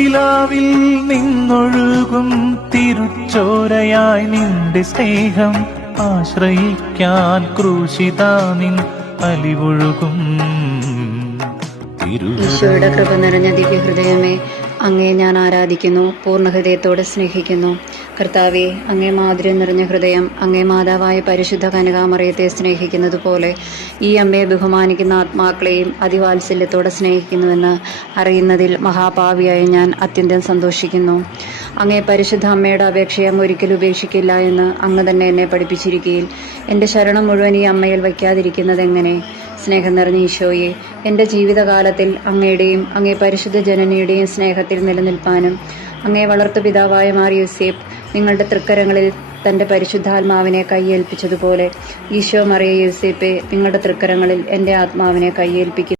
പൂനിലാവിൽ നിന്നൊഴുകും തിരുച്ചോരയായി നിന്റെ സ്നേഹം ആശ്രയിക്കാൻ ക്രൂശിതാ നിൻ അലിവൊഴുകും. ഈശോയുടെ കൃപ നിറഞ്ഞ ദിവ്യഹൃദയമേ, അങ്ങേ ഞാൻ ആരാധിക്കുന്നു, പൂർണ്ണ ഹൃദയത്തോടെ സ്നേഹിക്കുന്നു. കർത്താവെ, അങ്ങേ മാധുര്യം നിറഞ്ഞ ഹൃദയം അങ്ങേ മാതാവായ പരിശുദ്ധ കന്യകാമറിയത്തെ സ്നേഹിക്കുന്നത് പോലെ ഈ അമ്മയെ ബഹുമാനിക്കുന്ന ആത്മാക്കളെയും അതിവാത്സല്യത്തോടെ സ്നേഹിക്കുന്നുവെന്ന് അറിയുന്നതിൽ മഹാപാവിയായി ഞാൻ അത്യന്തം സന്തോഷിക്കുന്നു. അങ്ങേ പരിശുദ്ധ അമ്മയുടെ അപേക്ഷയെ അങ്ങ് ഒരിക്കലും ഉപേക്ഷിക്കില്ല എന്ന് അങ്ങ് തന്നെ എന്നെ പഠിപ്പിച്ചിരിക്കുകയിൽ എൻ്റെ ശരണം മുഴുവൻ ഈ അമ്മയിൽ വയ്ക്കാതിരിക്കുന്നത് എങ്ങനെ? സ്നേഹം നിറഞ്ഞ ഈശോയെ, എൻ്റെ ജീവിതകാലത്തിൽ അങ്ങയുടെയും അങ്ങേ പരിശുദ്ധ ജനനിയുടെയും സ്നേഹത്തിൽ നിലനിൽപ്പാനും അങ്ങേ വളർത്തു പിതാവായ മാർ യോസേപ്പ് നിങ്ങളുടെ തൃക്കരങ്ങളിൽ തൻ്റെ പരിശുദ്ധാത്മാവിനെ കൈയേൽപ്പിച്ചതുപോലെ ഈശോ മറിയ യോസേപ്പെ നിങ്ങളുടെ തൃക്കരങ്ങളിൽ എൻ്റെ ആത്മാവിനെ കൈയേൽപ്പിക്കുന്നു.